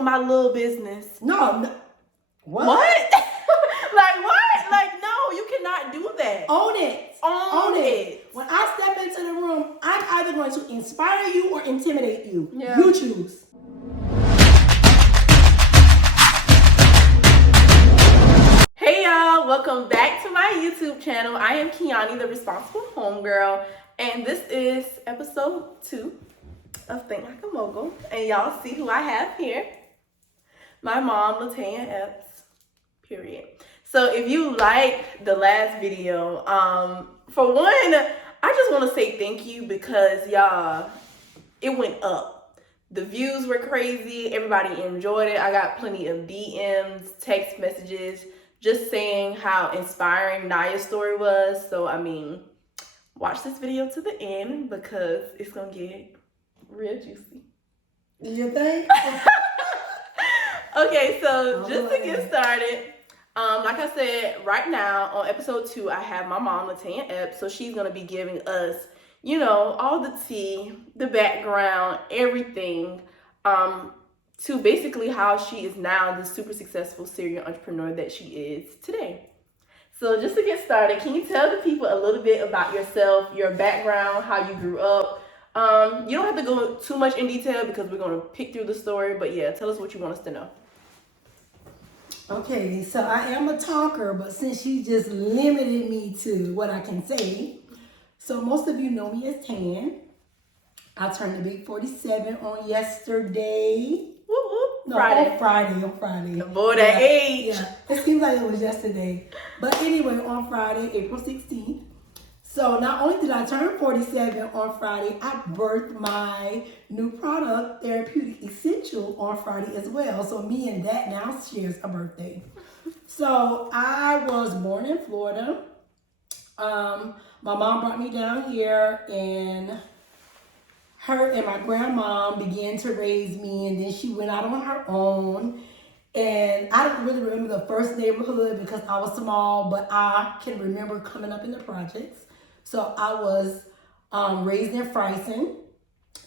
on my little business. No. What? Like what? Like no, you cannot do that. Own it. Own it. When I step into the room, I'm either going to inspire you or intimidate you. Yeah. You choose. Hey y'all, welcome back to my YouTube channel. I am Kionnie, the responsible homegirl, and this is episode 2 of Think Like a Mogul. And y'all see who I have here. My mom, Tan Epps, period. So if you liked the last video, for one, I just want to say thank you because y'all, it went up. The views were crazy. Everybody enjoyed it. I got plenty of DMs, text messages, just saying how inspiring Naya's story was. So, I mean, watch this video to the end because it's going to get real juicy. You think? Okay, so just to get started, like I said, right now on episode 2, I have my mom, Tan Epps. So she's going to be giving us, you know, all the tea, the background, everything, to basically how she is now the super successful serial entrepreneur that she is today. So just to get started, can you tell the people a little bit about yourself, your background, how you grew up? You don't have to go too much in detail because we're going to pick through the story, but yeah, tell us what you want us to know. Okay, so I am a talker, but since you just limited me to what I can say, so most of you know me as Tan. I turned the big 47 on yesterday. Woo woo. No, Friday. on Friday. Boy, that age. Yeah, it seems like it was yesterday. But anyway, on Friday, April 16th. So not only did I turn 47 on Friday, I birthed my new product, Therapeutic Essential, on Friday as well. So me and that now shares a birthday. So I was born in Florida. My mom brought me down here, and her and my grandma began to raise me, and then she went out on her own. And I don't really remember the first neighborhood because I was small, but I can remember coming up in the projects. So I was raised in Friesen,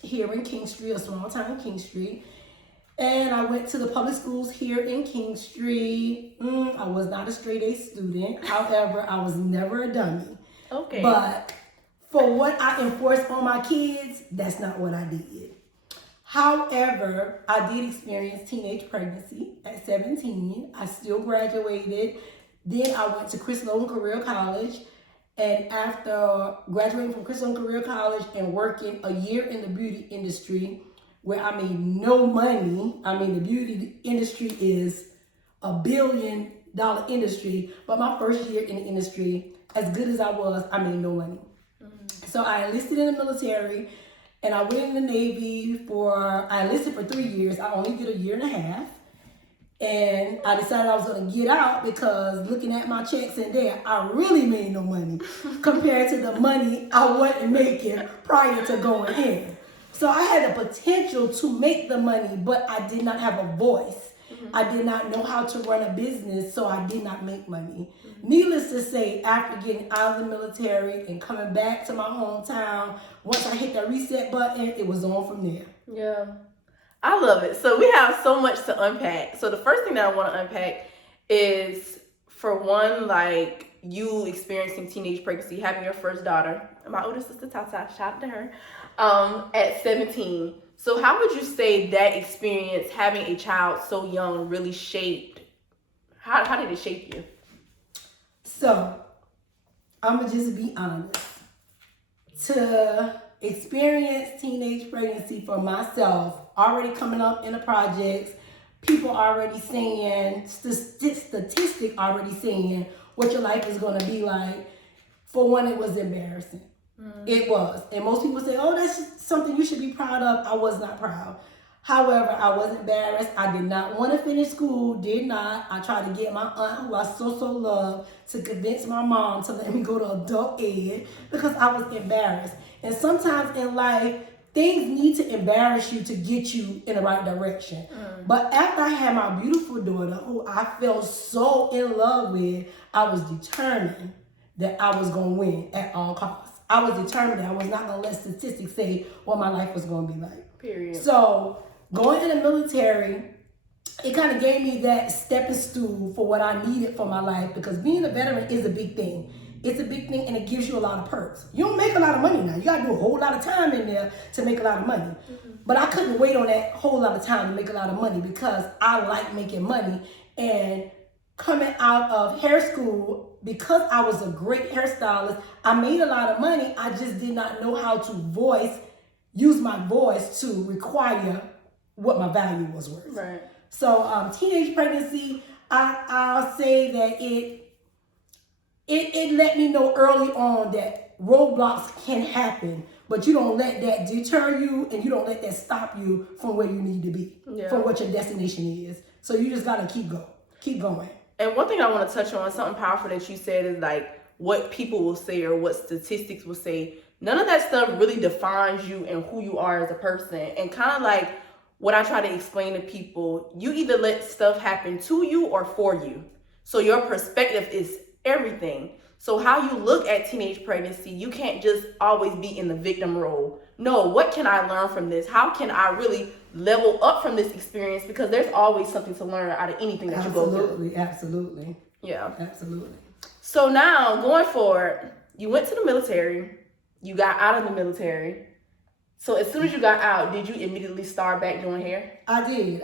here in King Street, a small town in King Street. And I went to the public schools here in King Street. I was not a straight A student. However, I was never a dummy. Okay. But for what I enforced on my kids, that's not what I did. However, I did experience teenage pregnancy at 17. I still graduated. Then I went to Chris Logan Career College. And after graduating from Chris Logan Career College and working a year in the beauty industry, where I made no money, I mean, the beauty industry is $1 billion industry, but my first year in the industry, as good as I was, I made no money. So I enlisted in the military, and I went in the Navy I enlisted for 3 years. I only did a year and a half. And I decided I was going to get out because looking at my checks in there, I really made no money compared to the money I wasn't making prior to going in. So I had the potential to make the money, but I did not have a voice. I did not know how to run a business, so I did not make money. Needless to say, after getting out of the military and coming back to my hometown, once I hit that reset button, it was on from there. Yeah. I love it. So we have so much to unpack. So the first thing that I want to unpack is, for one, like you experiencing teenage pregnancy, having your first daughter. My older sister Tata, shout out to her, at 17. So how would you say that experience, having a child so young, really shaped? How did it shape you? So I'm gonna just be honest. To experience teenage pregnancy for myself, already coming up in the projects, people already saying, statistic already saying what your life is going to be like. For one, it was embarrassing. It was. And most people say, oh, that's something you should be proud of. I was not proud. However, I was embarrassed. I did not want to finish school, did not. I tried to get my aunt, who I so love, to convince my mom to let me go to adult ed because I was embarrassed. And sometimes in life, things need to embarrass you to get you in the right direction. But after I had my beautiful daughter, who I fell so in love with, I was determined that I was going to win at all costs. I was determined that I was not going to let statistics say what my life was going to be like. Period. So going in the military, it kind of gave me that stepping stool for what I needed for my life, because being a veteran is a big thing. It's a big thing, and it gives you a lot of perks. You don't make a lot of money now. You got to do a whole lot of time in there to make a lot of money. Mm-hmm. But I couldn't wait on that whole lot of time to make a lot of money, because I like making money. And coming out of hair school, because I was a great hairstylist, I made a lot of money. I just did not know how to use my voice to require what my value was worth. Right. So teenage pregnancy, I'll say that it let me know early on that roadblocks can happen, but you don't let that deter you, and you don't let that stop you from where you need to be, from what your destination is. So you just gotta keep going. And one thing I want to touch on, something powerful that you said, is like what people will say or what statistics will say. None of that stuff really defines you and who you are as a person. And kind of like what I try to explain to people, you either let stuff happen to you or for you. So your perspective is everything. So how you look at teenage pregnancy, you can't just always be in the victim role. No, what can I learn from this? How can I really level up from this experience? Because there's always something to learn out of anything that you go through. Absolutely. Yeah. Absolutely. So now, going forward, you went to the military. You got out of the military. So as soon as you got out, did you immediately start back doing hair? I did.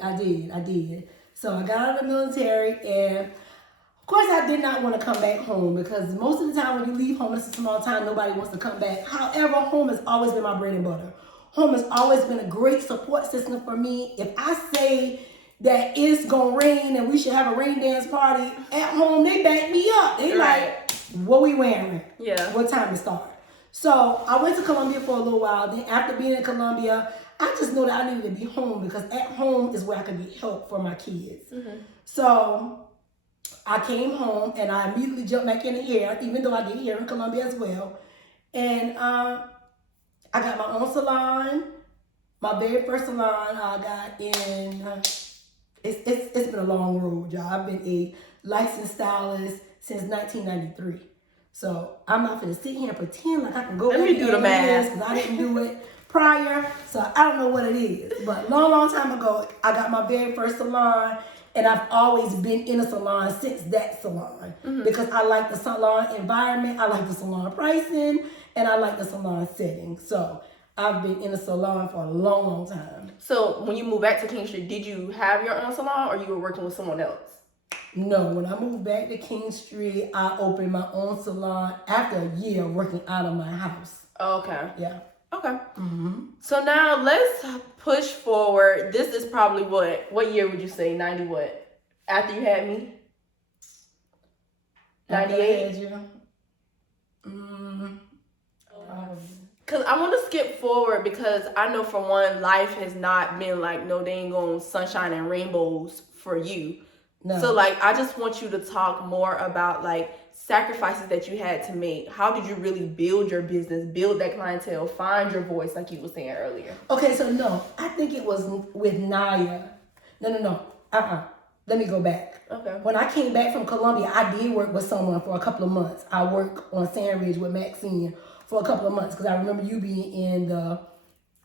So I got out of the military, and of course I did not want to come back home, because most of the time when you leave home, it's a small time, nobody wants to come back. However, home has always been my bread and butter. Home has always been a great support system for me. If I say that it's gonna rain and we should have a rain dance party at home, they back me up. They like, what we wearing? Yeah. What time to start? So I went to Columbia for a little while. Then after being in Columbia, I just know that I needed to be home, because at home is where I could get help for my kids. Mm-hmm. So I came home and I immediately jumped back into hair, even though I did hair in Columbia as well. And I got my own salon. My very first salon I got in, it's been a long road, y'all. I've been a licensed stylist since 1993. So I'm not going to sit here and pretend like I can go Let me do the math, because I didn't do it prior. So I don't know what it is. But long time ago, I got my very first salon. And I've always been in a salon since that salon, because I like the salon environment, I like the salon pricing, and I like the salon setting. So I've been in a salon for a long time. So when you moved back to King Street, did you have your own salon, or you were working with someone else? No, when I moved back to King Street, I opened my own salon after a year working out of my house. Okay. Yeah. Okay. Mm-hmm. So now let's push forward. This is probably what year would you say? 90 what? After you had me? 98? Because I want to skip forward, because I know for one, life has not been like no dang on sunshine and rainbows for you. No. So like, I just want you to talk more about like sacrifices that you had to make. How did you really build your business, build that clientele, find your voice, like you were saying earlier? Okay, so no, I think it was with Naya. No. Let me go back. Okay. When I came back from Columbia, I did work with someone for a couple of months. I worked on Sandridge with Maxine for a couple of months, because I remember you being in the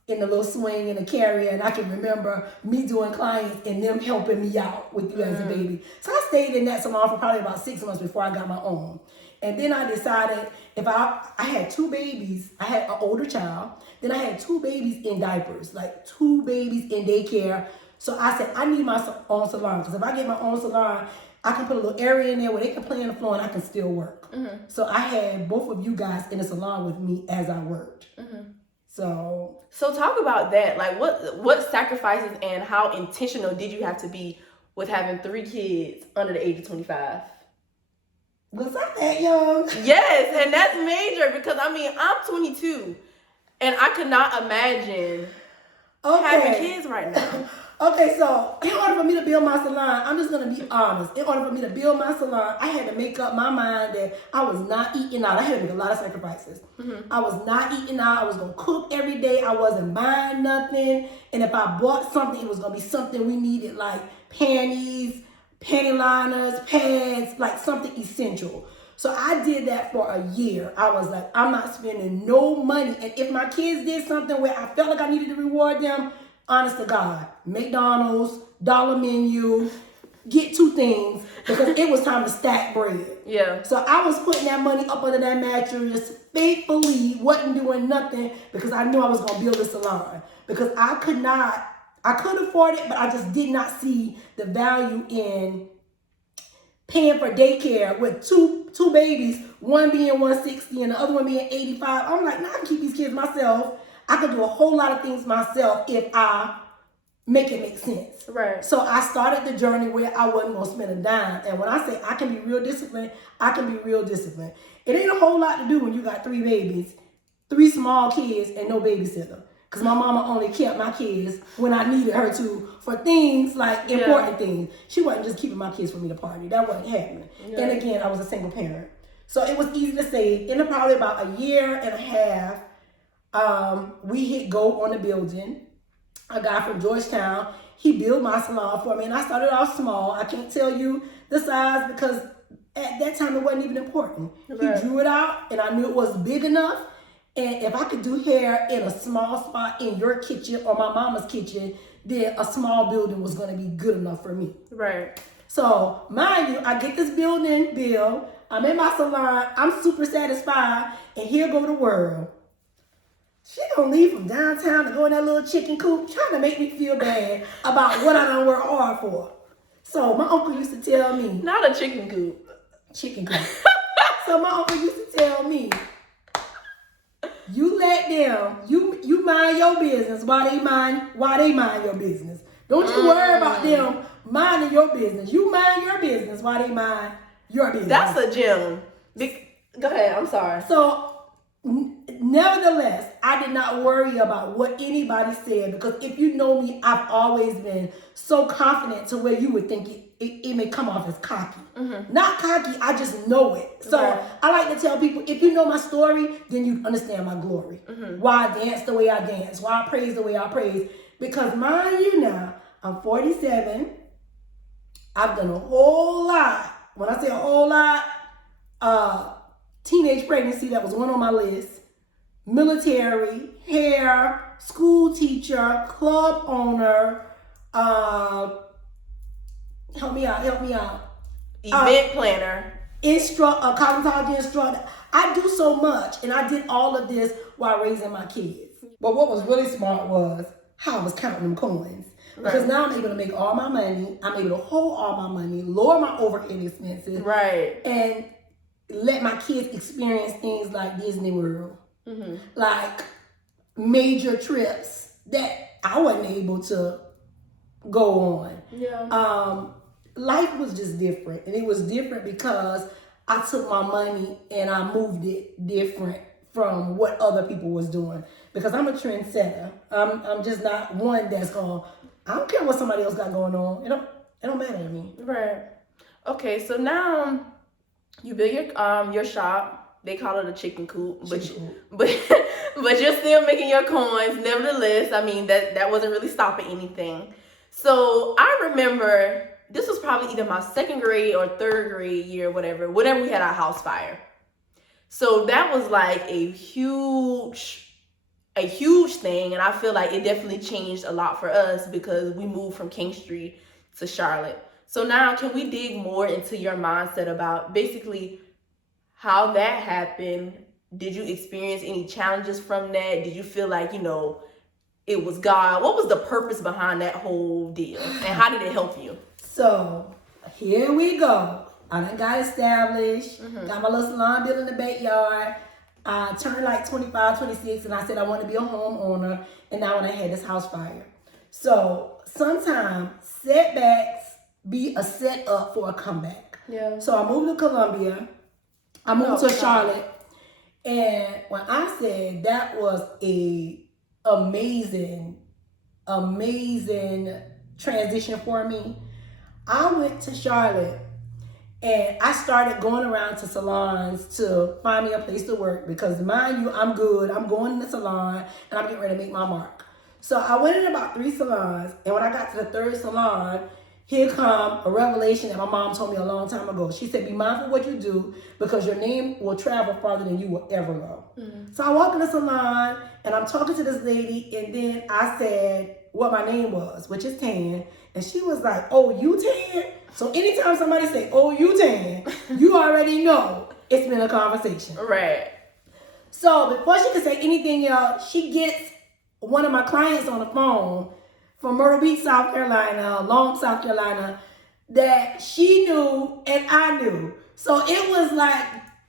little swing in the carrier, and I can remember me doing clients and them helping me out with you as a baby. So I stayed in that salon for probably about 6 months before I got my own. And then I decided, if I had 2 babies, I had an older child, then I had 2 babies in diapers, like 2 babies in daycare. So I said, I need my own salon, because if I get my own salon, I can put a little area in there where they can play on the floor and I can still work. Mm-hmm. So I had both of you guys in the salon with me as I worked. Mm-hmm. So talk about that. Like, what sacrifices and how intentional did you have to be with having 3 kids under the age of 25? Was I that young? Yes, and that's major, because I mean, I'm 22 and I could not imagine having kids right now. Okay, so in order for me to build my salon, I'm just going to be honest. In order for me to build my salon, I had to make up my mind that I was not eating out. I had to make a lot of sacrifices. Mm-hmm. I was not eating out. I was going to cook every day. I wasn't buying nothing. And if I bought something, it was going to be something we needed, like panties, panty liners, pads, like something essential. So I did that for a year. I was like, I'm not spending no money. And if my kids did something where I felt like I needed to reward them, honest to God, McDonald's, dollar menu, get 2 things because it was time to stack bread. Yeah. So I was putting that money up under that mattress faithfully, wasn't doing nothing because I knew I was going to build a salon. Because I could afford it, but I just did not see the value in paying for daycare with two babies, one being 160 and the other one being 85. I'm like, nah, I can keep these kids myself. I can do a whole lot of things myself if I make it make sense. Right. So I started the journey where I wasn't going to spend a dime. And when I say I can be real disciplined, I can be real disciplined. It ain't a whole lot to do when you got 3 babies, 3 small kids, and no babysitter. Because my mama only kept my kids when I needed her to for things like important things. She wasn't just keeping my kids for me to party. That wasn't happening. Yeah. And again, I was a single parent. So it was easy to save. In probably about a year and a half, we hit go on the building. A guy from Georgetown, he built my salon for me. And I started off small. I can't tell you the size because at that time it wasn't even important. Right. He drew it out and I knew it was big enough. And if I could do hair in a small spot in your kitchen or my mama's kitchen, then a small building was going to be good enough for me. Right. So, mind you, I get this building bill. I'm in my salon. I'm super satisfied. And here go the world. She gonna leave from downtown to go in that little chicken coop trying to make me feel bad about what I done worked hard for. So, my uncle used to tell me. Not a chicken coop. Chicken coop. So, my uncle used to tell me. You let them, you mind your business while they mind your business. Don't you worry about them minding your business. You mind your business while they mind your business. That's a gem. Go ahead, I'm sorry. So, nevertheless, I did not worry about what anybody said because if you know me, I've always been so confident to where you would think it may come off as cocky. Mm-hmm. Not cocky, I just know it. So I like to tell people, if you know my story, then you understand my glory. Mm-hmm. Why I dance the way I dance, why I praise the way I praise. Because mind you now, I'm 47. I've done a whole lot. When I say a whole lot, teenage pregnancy, that was one on my list. Military, hair, school teacher, club owner, help me out. Event planner. Cosmetology instructor. I do so much, and I did all of this while raising my kids. But what was really smart was how I was counting them coins. Because now I'm able to make all my money. I'm able to hold all my money, lower my overhead expenses. Right. And let my kids experience things like Disney World. Mm-hmm. Like major trips that I wasn't able to go on. Yeah. Life was just different. And it was different because I took my money and I moved it different from what other people was doing. Because I'm a trendsetter. I'm just not one that's going, I don't care what somebody else got going on. It don't matter to me. Right. Okay, so now you build your shop. They call it a chicken coop, but you're still making your coins. Nevertheless, I mean that wasn't really stopping anything. So I remember this was probably either my 2nd grade or 3rd grade year, whatever we had our house fire. So that was like a huge thing, and I feel like it definitely changed a lot for us because we moved from King Street to Charlotte. So now can we dig more into your mindset about basically how that happened? Did you experience any challenges from that? Did you feel like, it was God? What was the purpose behind that whole deal? And how did it help you? So here we go. I done got established, got my little salon built in the backyard. I turned like 25, 26, and I said I want to be a homeowner. And now when I had this house fire. So sometimes setbacks be a setup for a comeback. Yeah. So I moved to Columbia. I moved to Charlotte. And when I said that was a amazing transition for me, I went to Charlotte and I started going around to salons to find me a place to work because mind you, I'm good. I'm going in the salon and I'm getting ready to make my mark. So I went in about 3 salons, and when I got to the 3rd salon, here come a revelation that my mom told me a long time ago. She said, be mindful what you do because your name will travel farther than you will ever go. Mm-hmm. So I walk in the salon and I'm talking to this lady, and then I said, what my name was, which is Tan. And she was like, oh, you Tan? So anytime somebody say, oh, you Tan, you already know it's been a conversation. Right. So before she could say anything, y'all, she gets one of my clients on the phone from Myrtle Beach, South Carolina, Long, South Carolina, that she knew and I knew. So it was like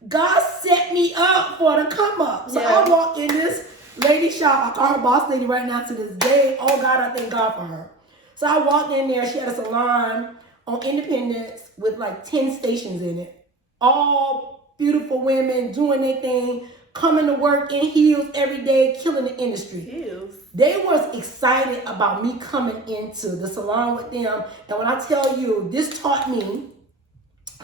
God set me up for the come up. So I walked in this lady shop. I call her boss lady right now to this day. Oh God, I thank God for her. So I walked in there. She had a salon on Independence with like 10 stations in it. All beautiful women doing their thing, coming to work in heels every day, killing the industry. Heels. They was excited about me coming into the salon with them. And when I tell you, this taught me,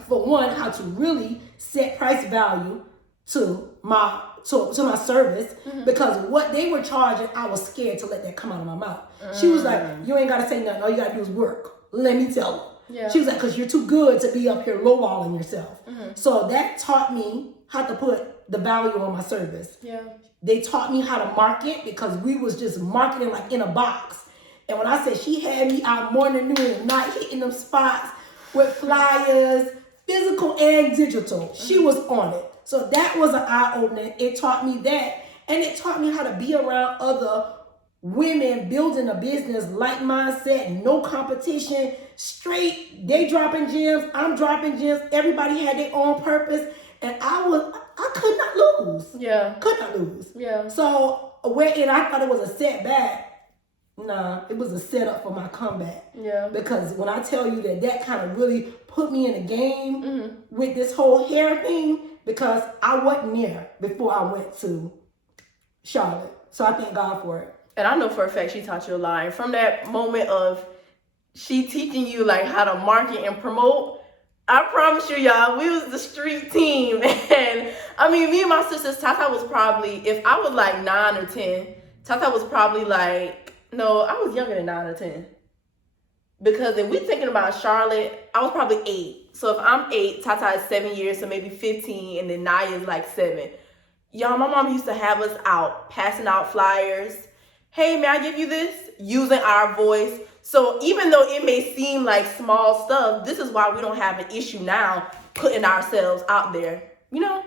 for one, how to really set price value to my service, because what they were charging, I was scared to let that come out of my mouth. She was like, you ain't gotta say nothing, all you gotta do is work. Let me tell her. Yeah. She was like, because you're too good to be up here lowballing yourself. So that taught me how to put the value on my service. Yeah. They taught me how to market, because we was just marketing like in a box. And when I said she had me out morning, noon, and night, hitting them spots with flyers, physical and digital, she was on it. So that was an eye-opener. It taught me that. And it taught me how to be around other women building a business, like mindset, no competition, straight, they dropping gems, I'm dropping gems. Everybody had their own purpose. And I could not lose. Yeah. Could not lose. Yeah. So and I thought it was a setback. Nah, it was a setup for my comeback. Yeah. Because when I tell you that kind of really put me in a game with this whole hair thing, because I wasn't there before I went to Charlotte. So I thank God for it. And I know for a fact she taught you a lot. And from that moment of she teaching you like how to market and promote, I promise you, y'all, we was the street team. And I mean, me and my sisters, Tata was probably, if I was like 9 or 10, Tata was probably like, no, I was younger than 9 or 10. Because if we thinking about Charlotte, I was probably 8. So if I'm 8, Tata is 7 years, so maybe 15, and then Naya is like 7. Y'all, my mom used to have us out, passing out flyers. Hey, may I give you this? Using our voice. So even though it may seem like small stuff, this is why we don't have an issue now putting ourselves out there, you know?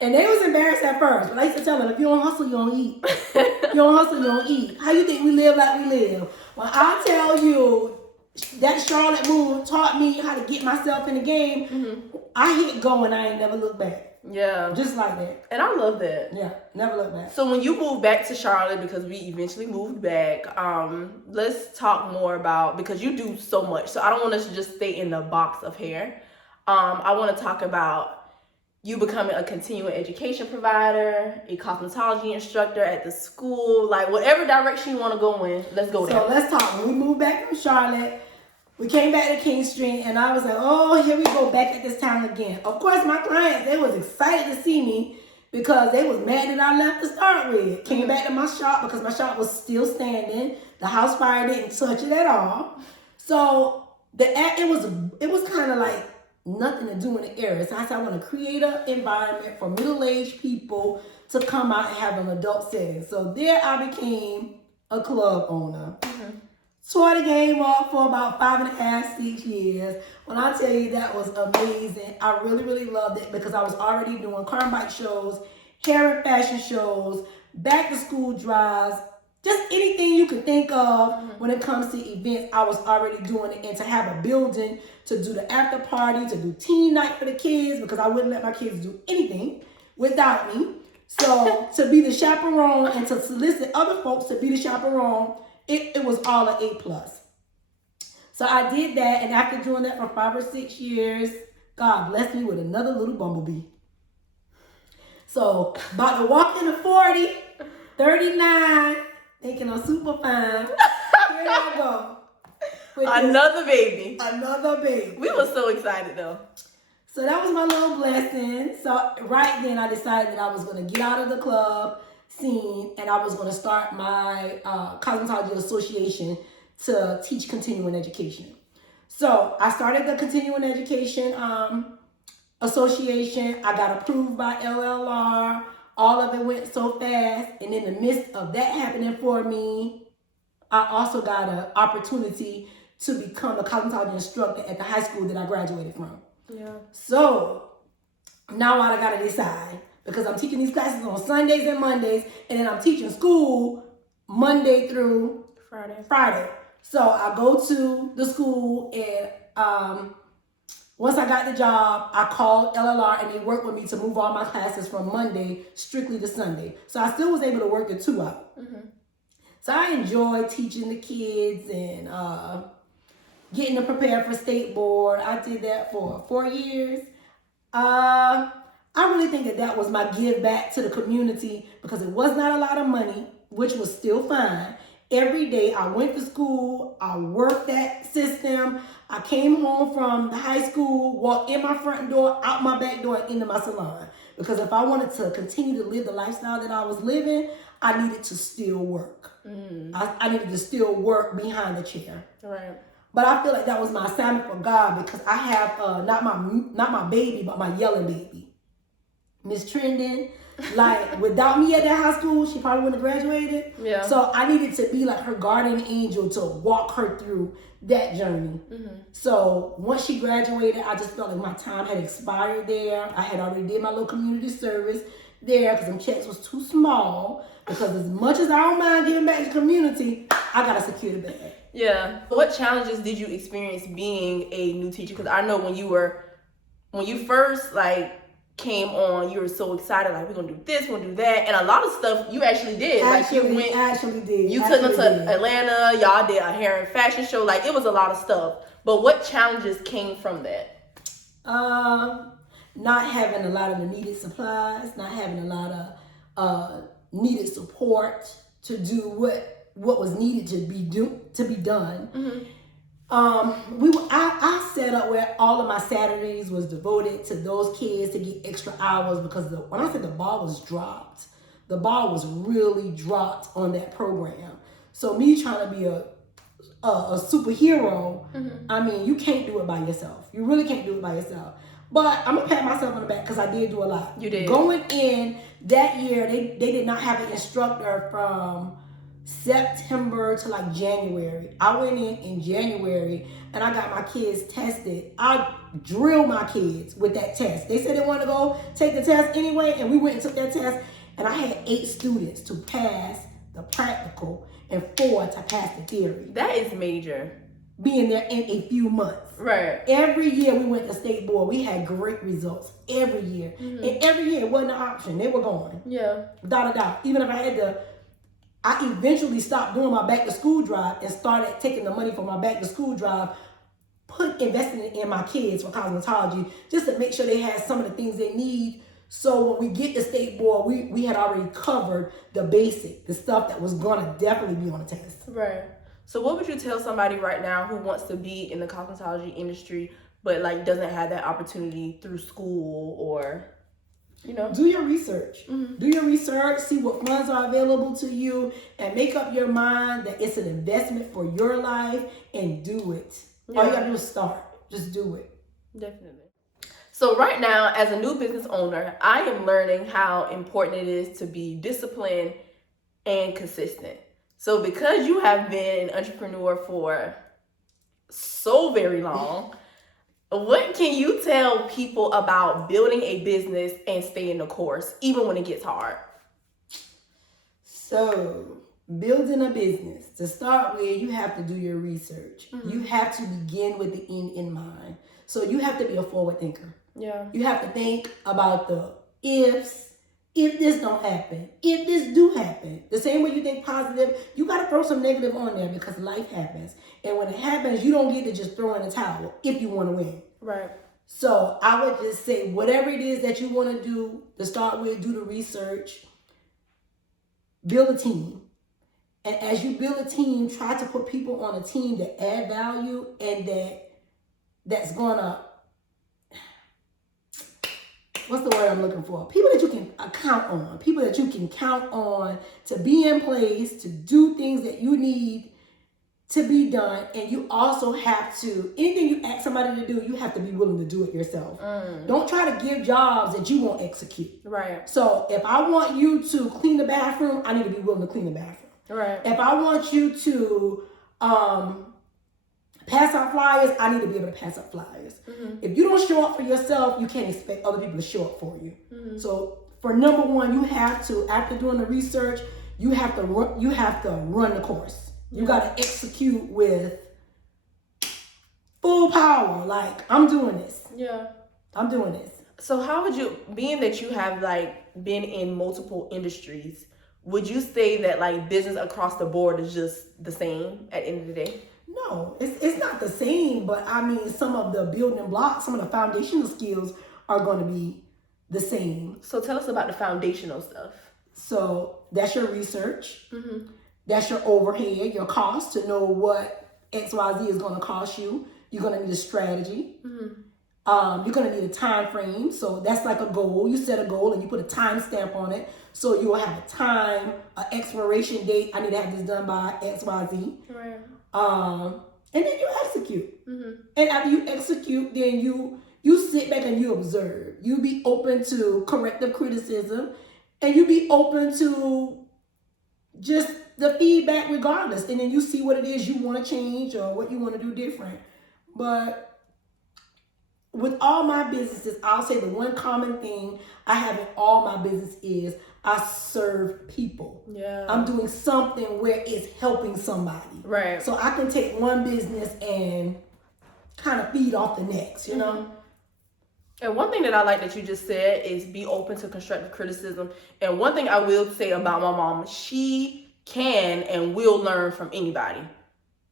And they was embarrassed at first, but I used to tell them, if you don't hustle, you don't eat. You don't hustle, you don't eat. How you think we live like we live? When I tell you that Charlotte move taught me how to get myself in the game, I hit go and I ain't never looked back. Yeah. Just like that. And I love that. Yeah, never look back. So when you moved back to Charlotte, because we eventually moved back, let's talk more about, because you do so much. So I don't want us to just stay in the box of hair. I want to talk about you becoming a continuing education provider, a cosmetology instructor at the school, like whatever direction you want to go in, let's go there. So let's talk. When we moved back from Charlotte, we came back to King Street, and I was like, oh, here we go back at this town again. Of course, my clients, they was excited to see me because they was mad that I left to start with. Came back to my shop because my shop was still standing. The house fire didn't touch it at all. So it was kind of like nothing to do in the area. So I said, I want to create an environment for middle-aged people to come out and have an adult setting. So there I became a club owner. Tore the game up for about 5.5, 6 years. When I tell you that was amazing, I really, really loved it because I was already doing car bike shows, hair and fashion shows, back to school drives, just anything you could think of when it comes to events, I was already doing it. And to have a building to do the after party, to do teen night for the kids, because I wouldn't let my kids do anything without me. So to be the chaperone and to solicit other folks to be the chaperone, it was all an A+. So I did that, and after doing that for 5 or 6 years, God blessed me with another little bumblebee. So about to walk into 40, 39, thinking I'm super fine. Here I go. Another baby. Another baby. We were so excited though. So that was my little blessing. So right then I decided that I was going to get out of the club scene and I was going to start my cosmetology association to teach continuing education. So I started the continuing education association. I got approved by LLR. All of it went so fast. And in the midst of that happening for me, I also got an opportunity to become a cosmetology instructor at the high school that I graduated from. Yeah. So now I gotta decide, because I'm teaching these classes on Sundays and Mondays, and then I'm teaching school Monday through Friday. So I go to the school, and once I got the job, I called LLR and they worked with me to move all my classes from Monday strictly to Sunday. So I still was able to work the 2 out. So I enjoy teaching the kids and getting them prepared for state board. I did that for 4 years. I really think that was my give back to the community, because it was not a lot of money, which was still fine. Every day I went to school, I worked that system. I came home from the high school, walked in my front door, out my back door, and into my salon. Because if I wanted to continue to live the lifestyle that I was living, I needed to still work. I needed to still work behind the chair. Right. But I feel like that was my assignment for God, because I have not my baby, but my yelling baby, Miss Trendon. Like, without me at that high school, she probably wouldn't have graduated. Yeah. So I needed to be like her guardian angel to walk her through that journey. So once she graduated, I just felt like my time had expired there. I had already did my little community service there, because them checks was too small. Because as much as I don't mind giving back to the community, I gotta secure the bag. Yeah. What challenges did you experience being a new teacher? Because I know when you first came on, you were so excited, like, we're gonna do this, we're gonna do that, and a lot of stuff you actually did. Actually did. You took them to Atlanta, y'all did a hair and fashion show, like, it was a lot of stuff. But what challenges came from that? Not having a lot of the needed supplies, not having a lot of needed support to do what was needed to be done. I set up where all of my Saturdays was devoted to those kids to get extra hours, because when I said the ball was dropped, the ball was really dropped on that program. So me trying to be a superhero, I mean, you can't do it by yourself. You really can't do it by yourself. But I'm gonna pat myself on the back, because I did do a lot. You did. Going in that year, they did not have an instructor from September to January. I went in January and I got my kids tested. I drilled my kids with that test. They said they wanted to go take the test anyway, and we went and took that test, and I had 8 students to pass the practical and 4 to pass the theory. That is major. Being there in a few months. Right. Every year we went to state board, we had great results every year. And every year it wasn't an option. They were going. Yeah. Without a doubt. Even if I eventually stopped doing my back to school drive and started taking the money from my back to school drive, investing it in my kids for cosmetology, just to make sure they had some of the things they need. So when we get to state board, we had already covered the stuff that was gonna definitely be on the test. Right. So what would you tell somebody right now who wants to be in the cosmetology industry, but doesn't have that opportunity through school, or, Do your research. Do your research, see what funds are available to you, and make up your mind that it's an investment for your life, and do it. Yeah. All you gotta do is start. Just do it. Definitely. So right now, as a new business owner, I am learning how important it is to be disciplined and consistent. So because you have been an entrepreneur for so very long, what can you tell people about building a business and staying the course, even when it gets hard? So, building a business, to start with, you have to do your research. You have to begin with the end in mind. So you have to be a forward thinker. Yeah. You have to think about the ifs. If this don't happen, if this do happen, the same way you think positive, you got to throw some negative on there, because life happens. And when it happens, you don't get to just throw in a towel if you want to win. Right. So I would just say, whatever it is that you want to do, to start with, do the research, build a team. And as you build a team, try to put people on a team that add value and that's gonna, what's the word I'm looking for? People that you can count on. People that you can count on to be in place, to do things that you need to be done. And you also have to, anything you ask somebody to do, you have to be willing to do it yourself. Don't try to give jobs that you won't execute. Right. So if I want you to clean the bathroom, I need to be willing to clean the bathroom. Right. If I want you to pass out flyers, I need to be able to pass out flyers. If you don't show up for yourself, you can't expect other people to show up for you. So for number one, you have to, after doing the research, you have to run the course. You got to execute with full power. Like, I'm doing this. Yeah. I'm doing this. So how would you, being that you have like been in multiple industries, would you say that like business across the board is just the same at the end of the day? No, it's not the same, but I mean, some of the building blocks, some of the foundational skills are going to be the same. So tell us about the foundational stuff. So that's your research. That's your overhead, your cost to know what XYZ is going to cost you. You're going to need a strategy. You're going to need a time frame. So that's like a goal. You set a goal and you put a time stamp on it. So you will have a time, an expiration date. I need to have this done by XYZ. Right. And then you execute. And after you execute, then you sit back and you observe. You be open to corrective criticism, and you be open to just the feedback regardless. And then you see what it is you want to change or what you want to do different. But with all my businesses, I'll say the one common thing I have in all my business is I serve people. Yeah. I'm doing something where it's helping somebody. Right. So I can take one business and kind of feed off the next, you know? And one thing that I like that you just said is be open to constructive criticism. And one thing I will say about my mom, she can and will learn from anybody.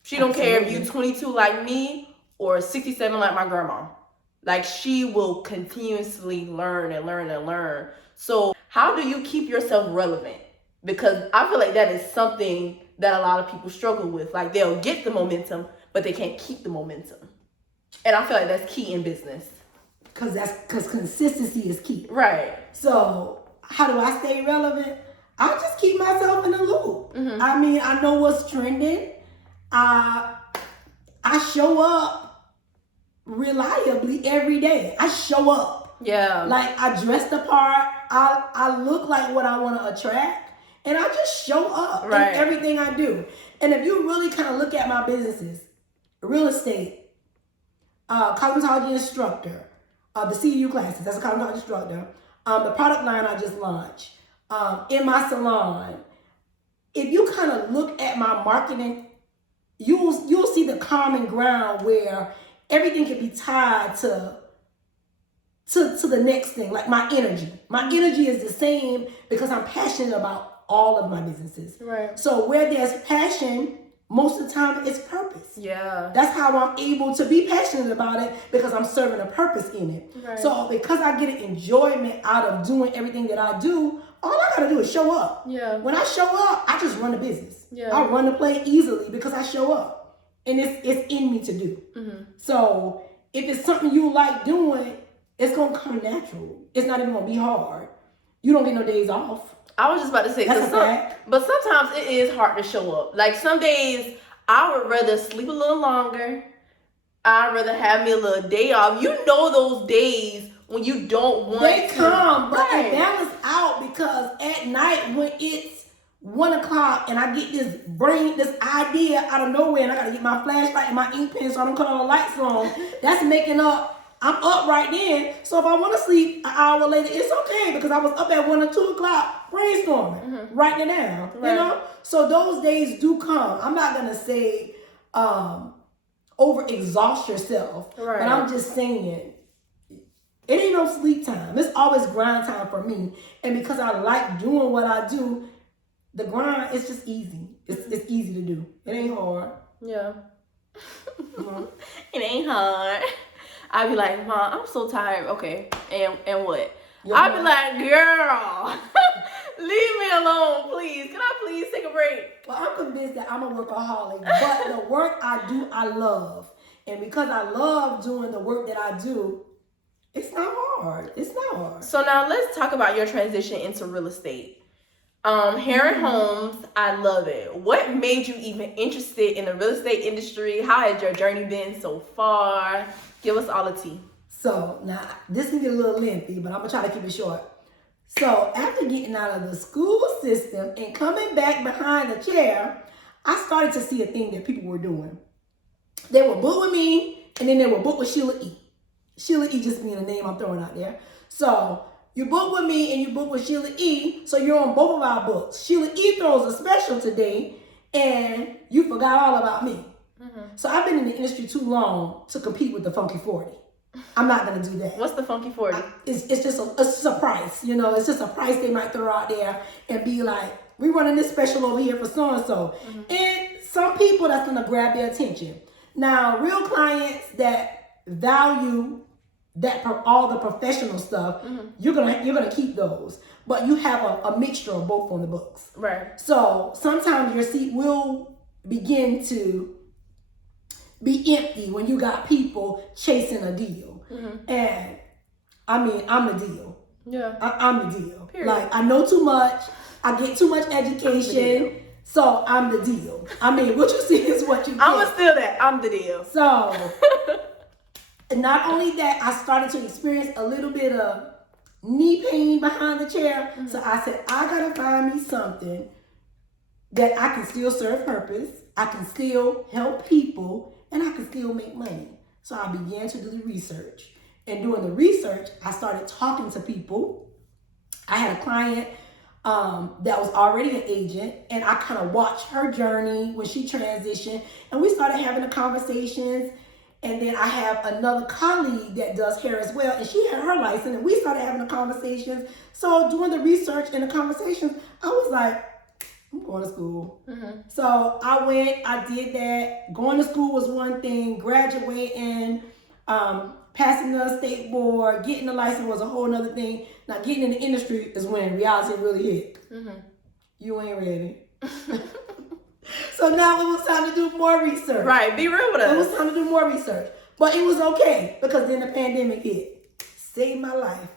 She don't care if you're 22 like me or 67 like my grandma. Like, she will continuously learn and learn and learn. So how do you keep yourself relevant? Because I feel like that is something that a lot of people struggle with. Like, they'll get the momentum, but they can't keep the momentum. And I feel like that's key in business. Because consistency is key. Right. So how do I stay relevant? I just keep myself in the loop. I mean, I know what's trending. I show up reliably every day. I show up. Yeah. Like, I dress the part. I look like what I want to attract. And I just show up in everything I do. And if you really kind of look at my businesses, real estate, cosmetology instructor, the CEU classes, that's a cosmetology instructor, the product line I just launched, in my salon, if you kind of look at my marketing, you'll see the common ground where everything can be tied to the next thing, like my energy. My energy is the same because I'm passionate about all of my businesses. Right. So where there's passion, most of the time it's purpose. Yeah. That's how I'm able to be passionate about it, because I'm serving a purpose in it. Right. So because I get an enjoyment out of doing everything that I do, all I gotta do is show up. Yeah. When I show up, I just run the business. Yeah. I run the play easily because I show up. And it's in me to do. So if it's something you like doing, it's gonna come natural. It's not even gonna be hard. You don't get no days off. I was just about to say, That's a fact. but sometimes it is hard to show up. Like, some days I would rather sleep a little longer. I'd rather have me a little day off. You know those days when you don't want They to. come, but they balance out, because at night when it's 1 o'clock and I get this idea out of nowhere, and I gotta get my flashlight and my ink pen so I don't cut all the lights on, that's making up. I'm up right then. So if I want to sleep an hour later, it's okay, because I was up at 1 or 2 o'clock brainstorming, writing it down. Right. You know? So those days do come. I'm not gonna say overexhaust yourself, Right. but I'm just saying it ain't no sleep time. It's always grind time for me. And because I like doing what I do, the grind, it's just easy. It's easy to do. It ain't hard. Yeah. It ain't hard. I'd be like, Mom, I'm so tired. Okay, and what? I'd be like, girl, leave me alone, please. Can I please take a break? Well, I'm convinced that I'm a workaholic, but the work I do, I love. And because I love doing the work that I do, it's not hard. It's not hard. So now let's talk about your transition into real estate. Heron Homes, I love it. What made you even interested in the real estate industry? How has your journey been so far? Give us all the tea. So now this can get a little lengthy, but I'm gonna try to keep it short. So after getting out of the school system and coming back behind the chair, I started to see a thing that people were doing. They would book with me, and then they would book with Sheila E. Sheila E just being a name I'm throwing out there. So you book with me and you book with Sheila E, so you're on both of our books. Sheila E throws a special today, and you forgot all about me. So I've been in the industry too long to compete with the Funky 40. I'm not gonna do that. What's the Funky 40? It's just a price, you know. It's just a price they might throw out there and be like, we running this special over here for so and so. And some people that's gonna grab their attention. Now, real clients that value all the professional stuff, you're gonna keep those. But you have a mixture of both on the books. Right. So sometimes your seat will begin to be empty when you got people chasing a deal. And I mean, I'm the deal. Yeah. I'm the deal. Period. Like, I know too much. I get too much education. So I'm the deal. I mean, what you see is what you get. I'm gonna steal that. I'm the deal. So not only that, I started to experience a little bit of knee pain behind the chair. So I said, I gotta find me something that I can still serve purpose, I can still help people, and I can still make money. So I began to do the research. And doing the research, I started talking to people. I had a client that was already an agent, and I kind of watched her journey when she transitioned, and we started having the conversations. And then I have another colleague that does hair as well, and she had her license, and we started having the conversations. So doing the research and the conversations, I was like, I'm going to school. So I went, I did that. Going to school was one thing. Graduating, passing the state board, getting the license was a whole nother thing. Now getting in the industry is when reality really hit. You ain't ready. So now it was time to do more research. Right, be real with us. It was time to do more research. But it was okay because then the pandemic hit. Saved my life.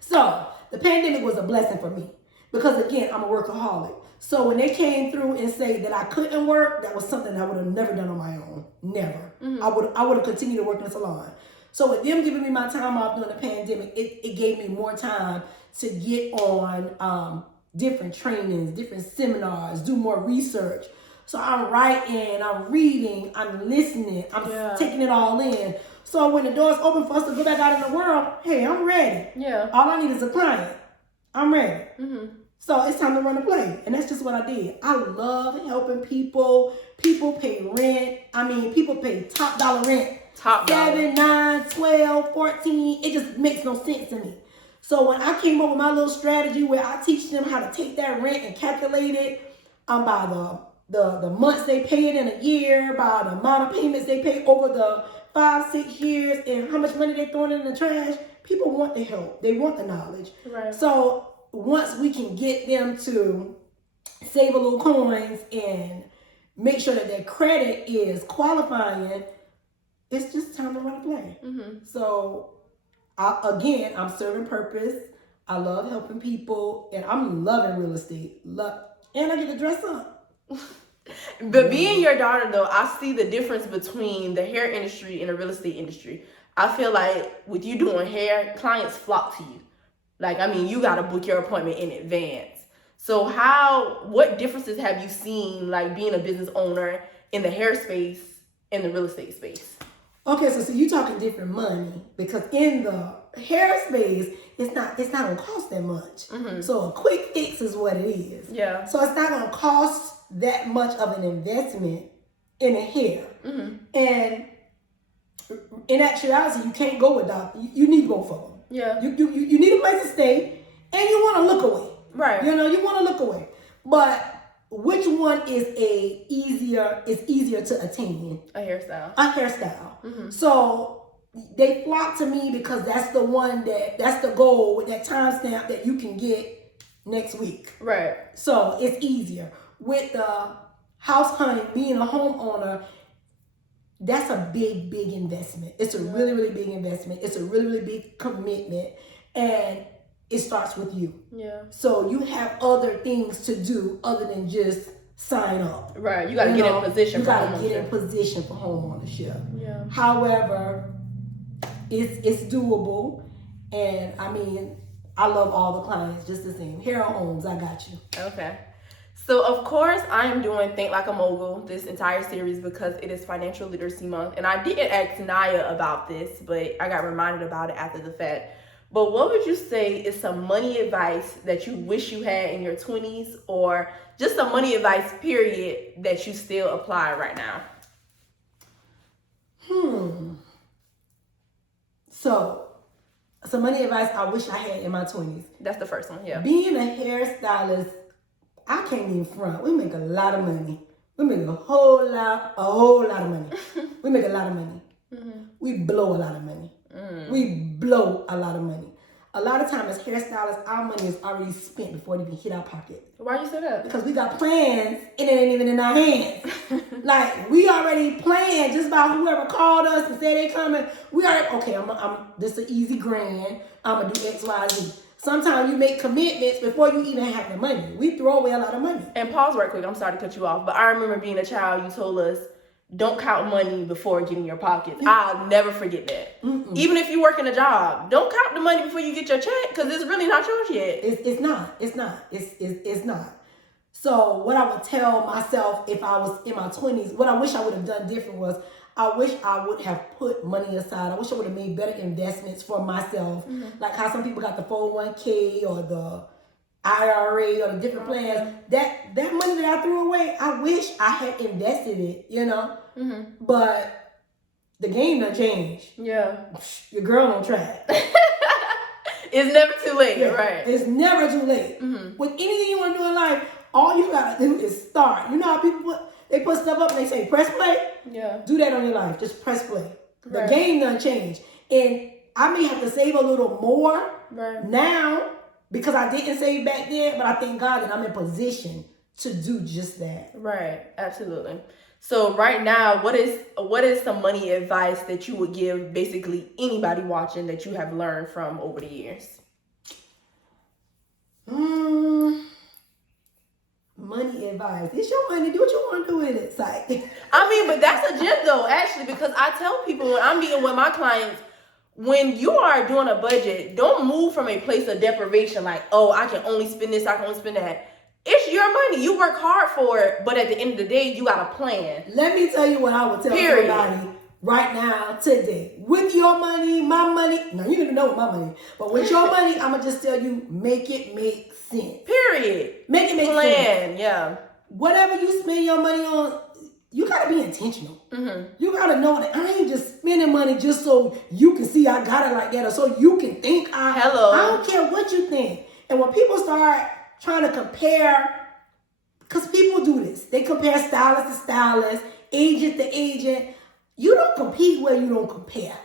So the pandemic was a blessing for me because, again, I'm a workaholic. So when they came through and say that I couldn't work, that was something I would have never done on my own. Never. I would have continued to work in the salon. So with them giving me my time off during the pandemic, it gave me more time to get on different trainings, different seminars, do more research. So I'm writing, I'm reading, I'm listening, I'm taking it all in. So when the doors open for us to go back out in the world, hey, I'm ready. Yeah. All I need is a client. I'm ready. So it's time to run the play. And that's just what I did. I love helping people. People pay rent. I mean, people pay top dollar rent. Top dollar. 7, 9, 12, 14. It just makes no sense to me. So when I came up with my little strategy where I teach them how to take that rent and calculate it by the months they pay it in a year, by the amount of payments they pay over the 5-6 years, and how much money they're throwing in the trash, people want the help. They want the knowledge. Right. So once we can get them to save a little coins and make sure that their credit is qualifying, it's just time to run a play. So I'm serving purpose. I love helping people, and I'm loving real estate. And I get to dress up. But being your daughter, though, I see the difference between the hair industry and the real estate industry. I feel like with you doing hair, clients flock to you. Like, I mean, you got to book your appointment in advance. So what differences have you seen, like, being a business owner in the hair space and the real estate space? Okay, so you're talking different money, because in the hair space, it's not gonna cost that much. So a quick fix is what it is. Yeah. So it's not gonna cost that much of an investment in a hair. And in actuality, you can't go without. You need both of them. Yeah. You need a place to stay, and you want to look away. Right. You know, you want to look away. But which one is easier to attain? A hairstyle. A hairstyle. So they flock to me because that's the one that's the goal with that timestamp that you can get next week. Right. So it's easier. With the house hunting, being a homeowner, that's a big investment. It's a really, really big investment. It's a really, really big commitment. And it starts with you. Yeah. So you have other things to do other than just sign up. Right. You got to get in position. You got to get in position for homeownership. Yeah. However, it's doable, and I mean, I love all the clients just the same. Harold Holmes, I got you. Okay. So, of course, I am doing Think Like a Mogul this entire series because it is Financial Literacy Month. And I didn't ask Naya about this, but I got reminded about it after the fact. But what would you say is some money advice that you wish you had in your 20s, or just some money advice, period, that you still apply right now? So, some money advice I wish I had in my 20s. That's the first one, yeah. Being a hairstylist, I can't even front. We make a lot of money. We make a whole lot of money. We make a lot of money. We blow a lot of money. We blow a lot of money. A lot of times as hairstylists, our money is already spent before it even hit our pocket. Why you say that? Because we got plans and it ain't even in our hands. Like, we already planned just by whoever called us and said they coming. We already, okay, this is an easy grand. I'm going to do X, Y, Z. Sometimes you make commitments before you even have the money. We throw away a lot of money. And pause right quick. I'm sorry to cut you off, but I remember being a child, you told us, don't count money before getting your pockets. I'll never forget that. Even if you work in a job, don't count the money before you get your check, because it's really not yours yet. It's not. So what I would tell myself if I was in my 20s, what I wish I would have done different was, I wish I would have put money aside. I wish I would have made better investments for myself. Like how some people got the 401k or the IRA or the different plans. That money that I threw away, I wish I had invested it, you know? But the game done changed. Yeah. Your girl don't try it. It's never too late, right? It's never too late. With anything you want to do in life, all you gotta do is start. You know how people put stuff up and they say press play? Yeah. Do that on your life. Just press play. Right. The game done changed. And I may have to save a little more now because I didn't save back then, but I thank God that I'm in position to do just that. Right. Absolutely. So right now, what is some money advice that you would give basically anybody watching that you have learned from over the years? Money advice. It's your money. Do what you want to do with it. It's like, I mean, but that's a gem though, actually, because I tell people when I'm meeting with my clients, when you are doing a budget, don't move from a place of deprivation like, oh, I can only spend this, I can only spend that. It's your money. You work hard for it, but at the end of the day, you got a plan. Let me tell you what I would tell somebody right now, today. With your money, my money, no, you don't know with my money, but with your money, I'm going to just tell you, make it make sense. Period. Make it make sense. Yeah. Whatever you spend your money on, you got to be intentional. You got to know that I ain't just spending money just so you can see I got it like that or so you can think I don't care what you think. And when people start trying to compare, because people do this. They compare stylist to stylist, agent to agent. You don't compete where you don't compare.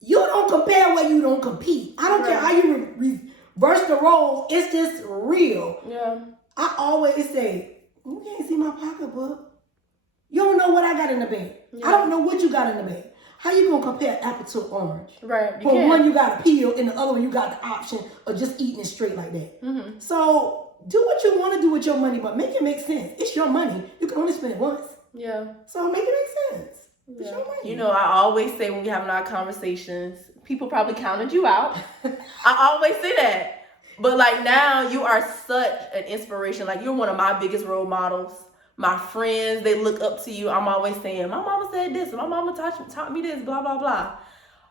You don't compare where you don't compete. I don't care how you reverse the roles. It's just real. Yeah. I always say, you can't see my pocketbook. You don't know what I got in the bank. I don't know what you got in the bank. How you going to compare apple to orange? Right. For one, you got a peel, and the other one, you got the option of just eating it straight like that. So do what you want to do with your money, but make it make sense. It's your money. You can only spend it once. Yeah. So make it make sense. It's your money. You know, I always say when we having our conversations, people probably counted you out. I always say that. But like now, you are such an inspiration. Like you're one of my biggest role models. My friends, they look up to you. I'm always saying, my mama said this, my mama taught me this, blah, blah, blah.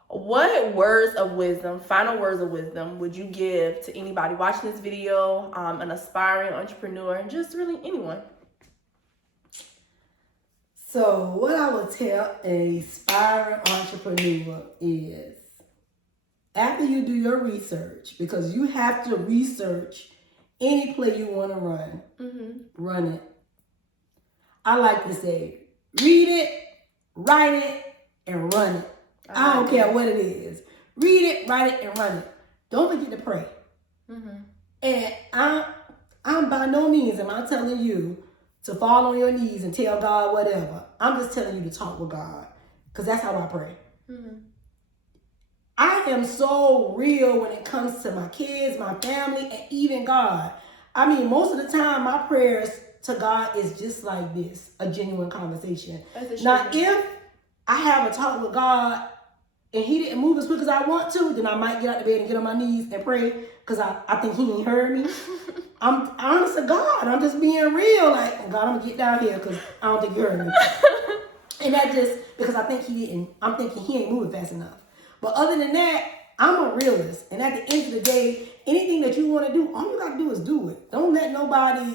What words of wisdom, final words of wisdom, would you give to anybody watching this video, an aspiring entrepreneur, just really anyone? So what I would tell an aspiring entrepreneur is, after you do your research, because you have to research any play you want to run, run it. I like to say, read it, write it, and run it. I don't care what it is. Read it, write it, and run it. Don't forget to pray. And I'm by no means am I telling you to fall on your knees and tell God whatever. I'm just telling you to talk with God, because that's how I pray. I am so real when it comes to my kids, my family, and even God. I mean, most of the time, my prayers to God is just like this, a genuine conversation. Now, if I have a talk with God and he didn't move as quick as I want to, then I might get out of bed and get on my knees and pray because I think he ain't heard me. I'm honest to God. I'm just being real. Like, God, I'm going to get down here because I don't think you heard me. And that just, because I think he didn't, I'm thinking he ain't moving fast enough. But other than that, I'm a realist. And at the end of the day, anything that you want to do, all you got to do is do it. Don't let nobody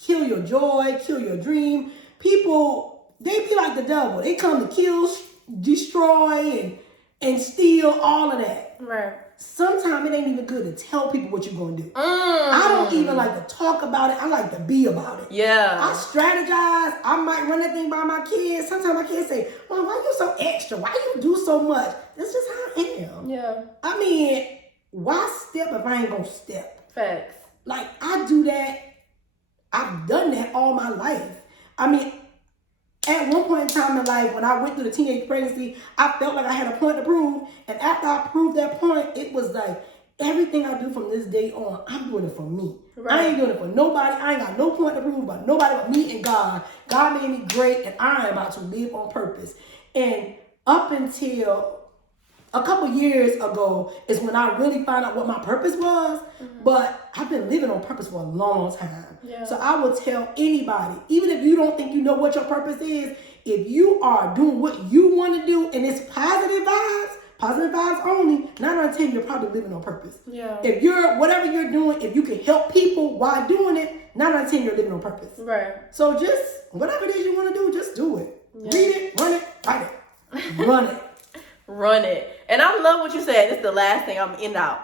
kill your joy, kill your dream. People, they be like the devil. They come to kill, destroy, and steal, all of that. Right. Sometimes it ain't even good to tell people what you're going to do. I don't even like to talk about it. I like to be about it. Yeah. I strategize. I might run that thing by my kids. Sometimes my kids say, Mom, why you so extra? Why you do so much? That's just how I am. Yeah. I mean, why step if I ain't going to step? Facts. Like, I do that. I've done that all my life. I mean, at one point in time in life, when I went through the teenage pregnancy, I felt like I had a point to prove. And after I proved that point, it was like, everything I do from this day on, I'm doing it for me. Right. I ain't doing it for nobody. I ain't got no point to prove about nobody but me and God. God made me great, and I am about to live on purpose. And up until a couple years ago is when I really found out what my purpose was. But I've been living on purpose for a long time. Yeah. So I will tell anybody, even if you don't think you know what your purpose is, if you are doing what you want to do and it's positive vibes only, 9 out of 10, you're probably living on purpose. Yeah. If you're, whatever you're doing, if you can help people while doing it, 9 out of 10, you're living on purpose. Right. So just, whatever it is you want to do, just do it. Yeah. Read it, run it, write it. Run it. Run it. And I love what you said. It's the last thing I'm in out.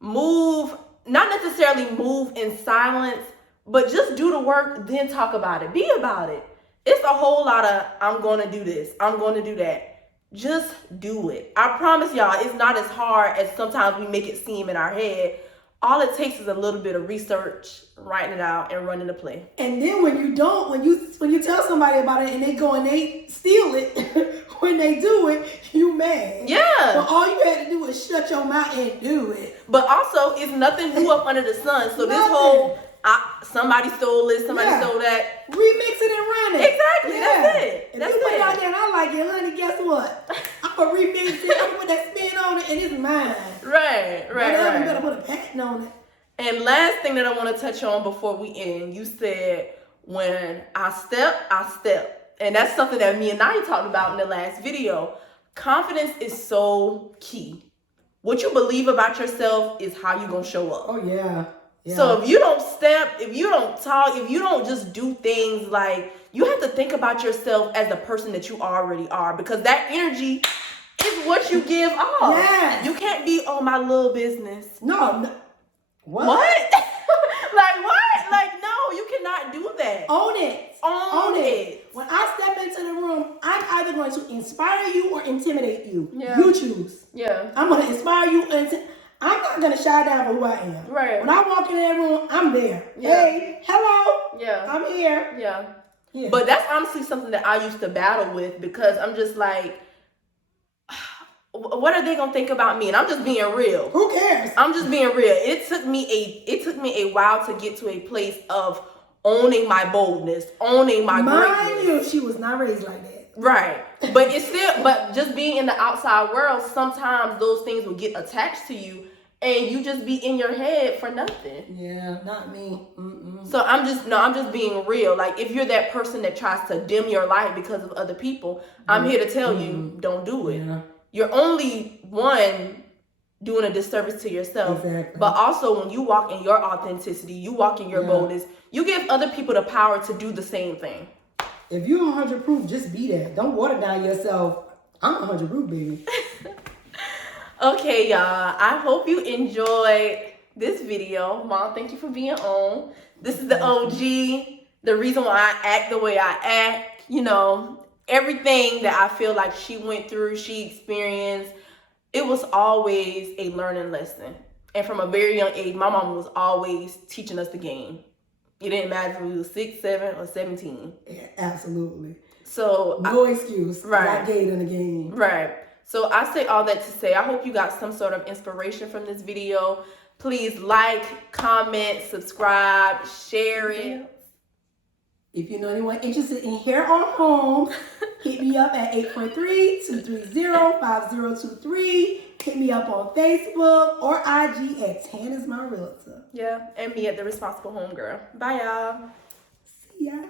Move, not necessarily move in silence, but just do the work, then talk about it. Be about it. It's a whole lot of, I'm going to do this, I'm going to do that. Just do it. I promise y'all, it's not as hard as sometimes we make it seem in our head. All it takes is a little bit of research, writing it out, and running the play. And then when you don't, when you tell somebody about it and they go and they steal it, when they do it, you mad. Yeah. But all you had to do was shut your mouth and do it. But also, it's nothing new up under the sun. So this whole, somebody stole this, somebody stole that. Remix it and run it. Exactly. Yeah. That's it. If you put it out there and I like it, honey, guess what? I'm going to remix it. I'm going to put that spin on it and it's mine. Right. You better put a patent on it. And last thing that I want to touch on before we end, you said, when I step. And that's something that me and Naya talked about in the last video. Confidence is so key. What you believe about yourself is how you're going to show up. Oh, yeah. Yeah. So if you don't step, if you don't talk, if you don't just do things, like, you have to think about yourself as the person that you already are, because that energy is what you give off. Yeah. You can't be on my little business. No. What? Like what? Like, no, you cannot do that. Own it. Own it. When I step into the room, I'm either going to inspire you or intimidate you. Yeah. You choose. Yeah. I'm going to inspire you I'm not going to shy down for who I am. Right. When I walk in that room, I'm there. Yeah. Hey, hello. Yeah. I'm here. Yeah. But that's honestly something that I used to battle with, because I'm just like, what are they going to think about me? And I'm just being real. Who cares? I'm just being real. It took me a while to get to a place of owning my boldness, owning my greatness. Mind you, she was not raised like that. Right. But just being in the outside world, sometimes those things will get attached to you and you just be in your head for nothing. Yeah, not me. Mm-mm. So I'm just being real. Like, if you're that person that tries to dim your light because of other people, I'm here to tell you, don't do it. Yeah. You're only doing a disservice to yourself. Exactly. But also, when you walk in your authenticity, you walk in your boldness, you give other people the power to do the same thing. If you're 100 proof, just be there. Don't water down yourself. I'm 100 proof, baby. Okay, y'all. I hope you enjoyed this video. Mom, thank you for being on. This is the OG. The reason why I act the way I act. You know, everything that I feel like she went through, she experienced, it was always a learning lesson. And from a very young age, my mom was always teaching us the game. It didn't matter if we was 6, 7, or 17. Yeah, absolutely. So no excuse. Right. I gave in the game. Right. So I say all that to say, I hope you got some sort of inspiration from this video. Please like, comment, subscribe, share it. If you know anyone interested in hair or home, Hit me up at 843-230-5023. Hit me up on Facebook or IG at Tan is my realtor. Yeah, and me at The Responsible Homegirl. Bye, y'all. See ya.